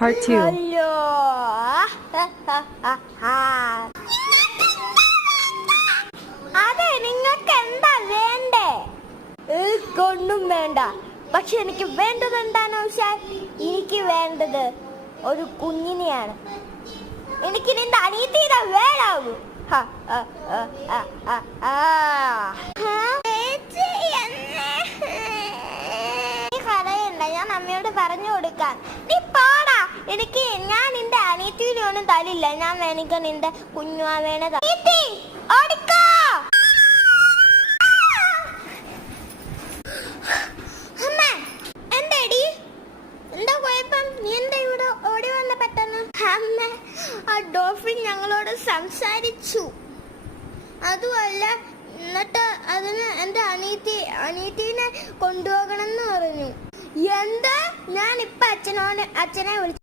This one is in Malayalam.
Part 2. അയ്യോ അതെ, നിങ്ങൾക്ക് എന്താ വേണ്ടേ? ഒന്നും വേണ്ട. പക്ഷെ എനിക്ക് വേണ്ടത് എന്താണെന്ന് വെച്ചാൽ, എനിക്ക് വേണ്ടത് ഒരു കുഞ്ഞിനെയാണ്. എനിക്ക് നിന്റെ അനിയത്തിനെ വേണാവൂ. കഥയുണ്ട, ഞാൻ അമ്മയോട് പറഞ്ഞു കൊടുക്കാൻ. നീ പാടാ. ഞാൻ നിന്റെ അനിയത്തിനെ ഒന്നും തരില്ല. ഞാൻ വേണമെങ്കിൽ നിന്റെ കുഞ്ഞുമാവേനെ ഓടിക്കോ. അമ്മ എന്തേടി, എന്താ കുഴപ്പം? നീ എന്താ ഇവിടെ ഓടി വന്ന പെട്ടെന്ന്? അമ്മ, ആ ഡോൾഫിൻ ഞങ്ങളോട് സംസാരിച്ചു. അതുമല്ല, എന്നിട്ട് അതിന് എന്റെ അനിയത്തിനെ കൊണ്ടുപോകണം എന്ന് പറഞ്ഞു. എന്താ? ഞാൻ ഇപ്പൊ അച്ഛനെ വിളിച്ചു.